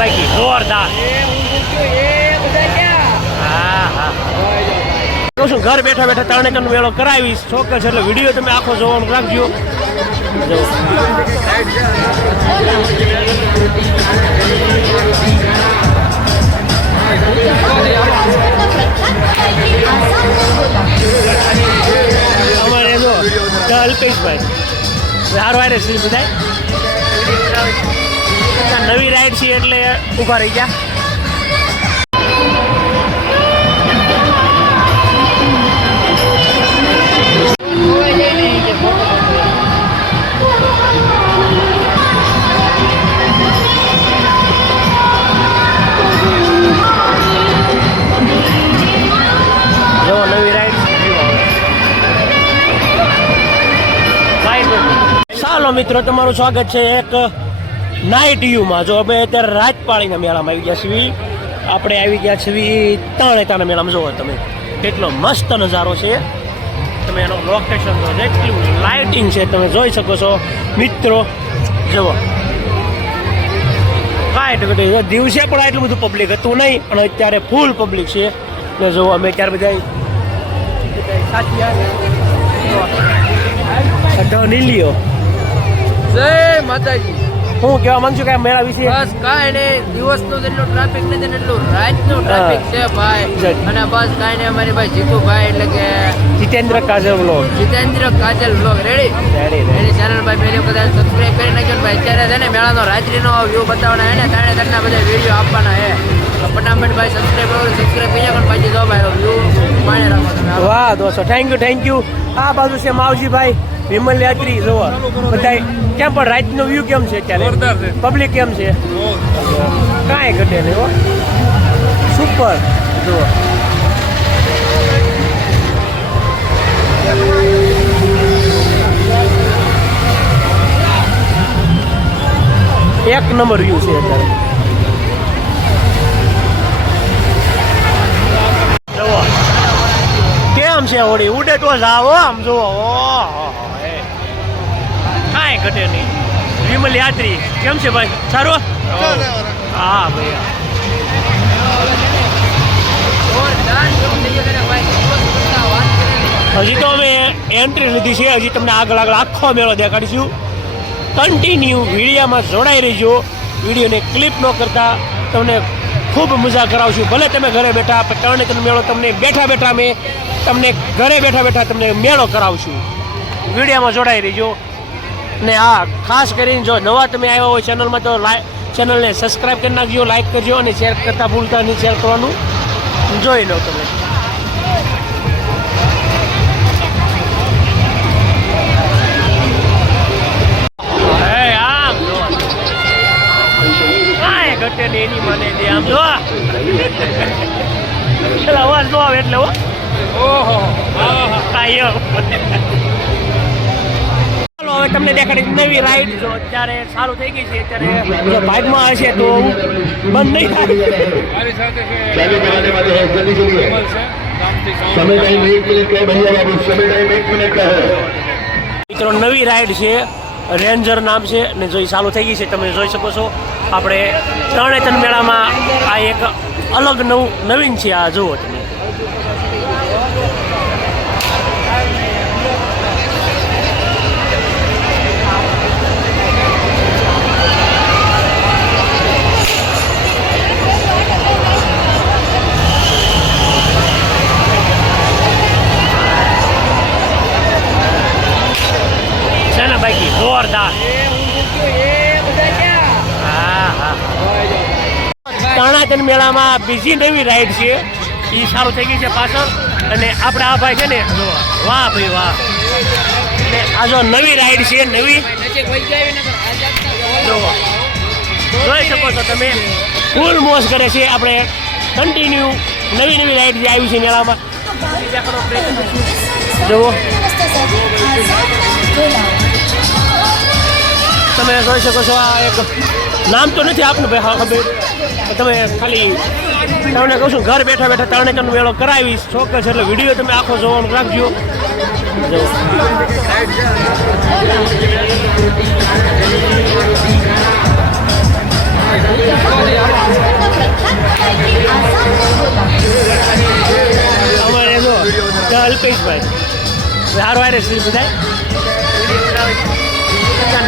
બાકી. જોરદાર. શું, ઘર બેઠા બેઠા ત્રણ એકર મેળો કરાવીશ ચોક્કસ એટલે વીડિયો તમે આખો જોવાનું રાખજો. અમારે અલ્પેશભાઈ. કલ્પેશભાઈ સારું વાયરસ બધા. નવી રાઈડ છે એટલે ઊભા રહી ગયા. ચાલો મિત્રો તમારું સ્વાગત છે એક નાઇટ યુમાં. જો અમે અત્યારે રાજપાળીના મેળામાં આવી ગયા છીએ. આપણે આવી ગયા છીએ તરણેતાના મેળામાં. જુઓ તમે, કેટલો મસ્ત નજારો છે. તમે એનો લોકેશન જો એટલું લાઇટિંગ છે તમે જોઈ શકો છો. મિત્રો, જુઓ. કાંઈ દિવસે પણ આટલું બધું પબ્લિક હતું નહીં પણ અત્યારે ફૂલ પબ્લિક છે. ને જો અમે ક્યારે બધા નીલિયો જય માતાજી. હું કહેવા માંગુ છું કે મેળા વિશે બસ કાંઈ નહીં દિવસનો જેટલો ટ્રાફિક નથી એટલો રાતનો ટ્રાફિક છે ભાઈ. અને બસ કાંઈ નહીં અમારી ભાઈ જીતુભાઈ એટલે કે Jitendra Kajal vlog Jitendra Kajal blog ready ready એની ચેનલ ભાઈ પહેલી બધા સબસ્ક્રાઇબ કરી નાખ્યો ભાઈ અત્યારે છે ને મેળાનો રાત્રિનો વ્યૂ બતાવવાના એને કારણે તારના બધા વીડિયો આપવાના હે ફટાફટ ભાઈ સબસ્ક્રાઇબ કરો સબસ્ક્રાઇબ કરી નાખો પછી જો ભાઈ વ્યૂ માણી રાખો તમે વાહ દોસ્તો થેન્ક યુ થેન્ક યુ આ બાજુ છે માવજીભાઈ વિમલ યાત્રી જોવો. બધા કેમ પણ રાતનો વ્યૂ કેમ છે અત્યારે? પબ્લિક કેમ છે? કાંઈ ઘટે નહીં હો. સુપર જુઓ. એક નંબર વ્યૂ છે અત્યારે. કેમ છે હોડી ઉડે તો જાવો આમ જુઓ. કાંઈ ઘટે નહીં વિમલ યાત્રી, કેમ છે ભાઈ? સારું? હા, ભાઈ. હજી તો અમે એન્ટ્રી લીધી છે. હજી તમને આગળ આગળ આખો મેળો દેખાડીશું. કન્ટિન્યુ વિડીયામાં જોડાઈ રહીજો. વિડીયોને ક્લિપ ન કરતા તમને ખૂબ મજા કરાવશું. ભલે તમે ઘરે બેઠા ત્રણે ત્રણ મેળો તમને બેઠા બેઠા મેં તમને ઘરે બેઠા બેઠા તમને મેળો કરાવશું. વિડીયામાં જોડાઈ રહીજો. ને હા ખાસ કરીને જો નવા તમે આવ્યા હોય ચેનલમાં તો લાઈ ચેનલને સબસ્ક્રાઈબ કરી નાખજો લાઈક કરજો અને શેર કરતા ભૂલતા નહીં શેર કરવાનું જોઈ લો તમે. હે આમ કાંઈ ઘટે ને એની મને દે આમ જો. અવાજ નો આવે એટલે હો. ઓહો. ચાલો તમને દેખાડી નવી રાઈડ જો અત્યારે સારું થઈ ગઈ છે અત્યારે જો બાઇકમાં હશે તો બંધ નહીં થાય. મિત્રો નવી રાઈડ છે રેન્જર નામ છે અને જો ચાલુ થઈ ગઈ છે તમે જોઈ શકો છો. આપણે ત્રણે ત્રણ મેળામાં આ એક અલગ નવું નવીન છે આ જુઓ તમે. જોરદાર. હા હા મેળામાં બીજી નવી રાઈડ છે. એ સારું થઈ ગઈ છે પાછળ. અને આપણે આ ભાઈ છે ને જો વાહ ભાઈ વાહ. આ જો નવી રાઈડ છે નવી. જો જોઈ શકો છો તમે. ફૂલ મોજ કરે છે આપણે. કન્ટિન્યુ નવી નવી રાઈડ જે આવી છે મેળામાં. જુઓ. તમે જોઈ શકો છો, આ એક નામ તો નથી આપનું ભાઈ, હા, ખબર. તમે ખાલી તમને કહું છું, ઘર બેઠા બેઠા તરણેતરનો મેળો કરાવીશ ચોક્કસ એટલે વીડિયો તમે આખો જોવાનું રાખજો. અમારે જો અલ્પેશભાઈ. હાર વાયરે છે, બધા.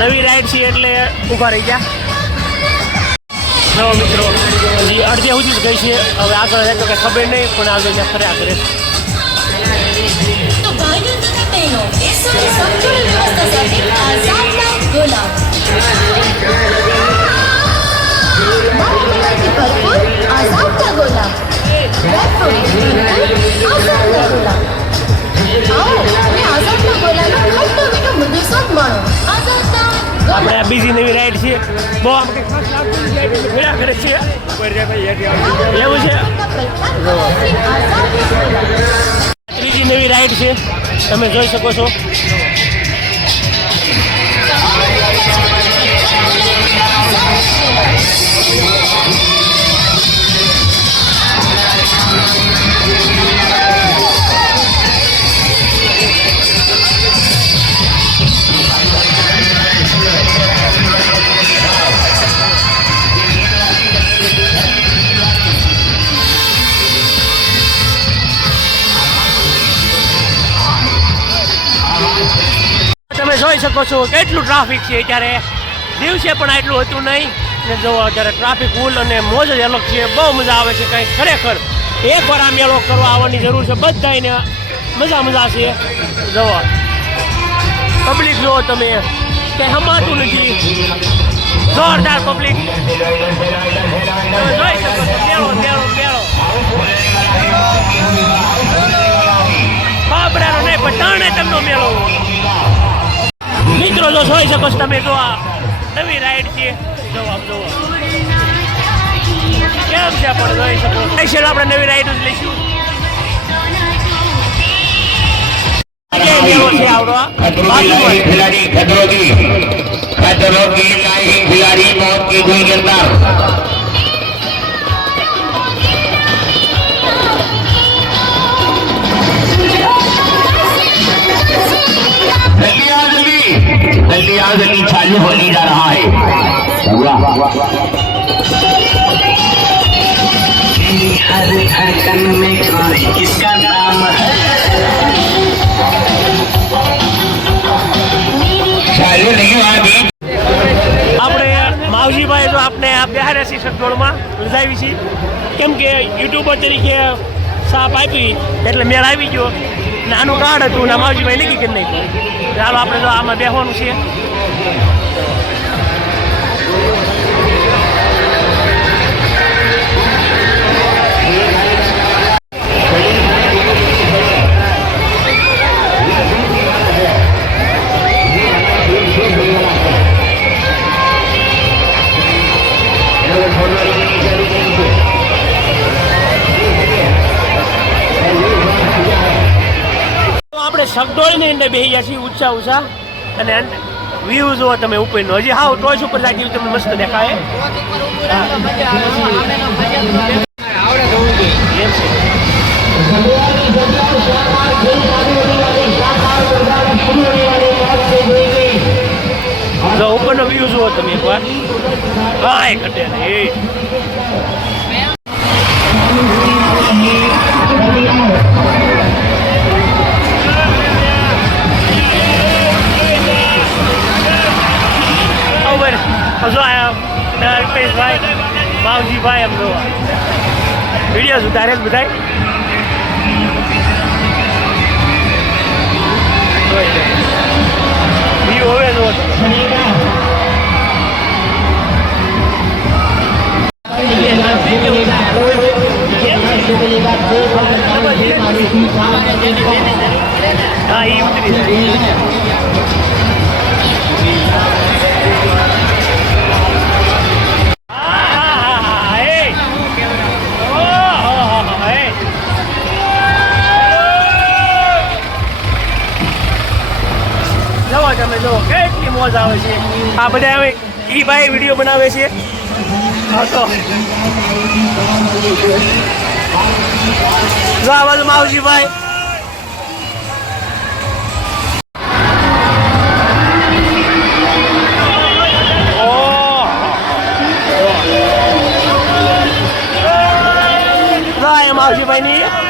નવી રાઈડ છે એટલે ઊભા રહી ગયા. નવા મિત્રો, હજી અડધે સુધી જ ગઈ છે. હવે આગળ જાય તો કંઈ ખબર નહીં, પણ આગળ જ્યાં ફર્યા કરે તથા બીજી નવી રાઈડ છે. બહુ આમ કંઈ ખાસ લાગતું નથી એટલે ફર્યા કરે છે. એવું છે? ત્રીજી નવી રાઈડ છે. તમે જોઈ શકો છો. જોઈ શકો છો કેટલું ટ્રાફિક છે અત્યારે. દિવસે પણ આટલું હતું નહીં. ને જો અત્યારે ટ્રાફિક ફૂલ અને મોજ જ અલગ છે. બહુ મજા આવે છે કંઈ ખરેખર. એકવાર આ મેળો કરવા આવવાની જરૂર છે. બધાને મજા મજા છે. જવો પબ્લિક જુઓ તમે કંઈ હમાતું નથી. જોરદાર પબ્લિક જોઈ શકો મેળો મેળો મેળો બાબરાનો નહીં, પણ તાણે તમને મેળો. મિત્રો જો જોઈ શકો છો તમે જો આ નવી રાઈડ છે જો આમ જો કેમ છે પણ જોઈ શકો સ્પેશિયલ આપણે નવી રાઈડ જ લઈશું આજે મેળો છે આવડો આ. खतरों की लाए खिलाड़ी खतरों की खतरों की लाए खिलाड़ी मौत की धुन के अंदर जल्दी जल्दी आ जल्दी चालू होने जा रहा है हर धड़कन में कोई किसका नाम है चालू नहीं हुआ अभी આપણે માવજીભાઈ તો આપણે આ બિહારે છે સગવડમાં લજાવી છે કેમ કે યુટ્યુબર તરીકે સાપ આપી, એટલે મેળ આવી ગયો. નાનું કાર્ડ હતું ને માવજીભાઈ લીધી કે નહીં ચાલો આપણે તો આમાં બેસવાનું છે. સગડોળની અંદર બેસી ગયા છીએ ઊંચા ઊંચા અને વ્યૂ જુઓ તમે ઉપરનો. હજી હા ટોચ ઉપર લાગી તમને મસ્ત દેખાય. જો ઉપરનો વ્યૂ જુઓ તમે એકવાર. કાંઈ ઘટે નહીં over. માવજીભાઈ એમ જોવા વીડિયો સુધારે જ બધાય? વ્યૂ હવે હા એ ઉતરી જવા તમે જો, કેટલી મોજ આવે છે. આ બધા હવે ઈ ભાઈ વીડિયો બનાવે છે. તો. જો આ બાજુ માવજીભાઈ માવજીભાઈ ની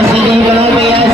Colombia,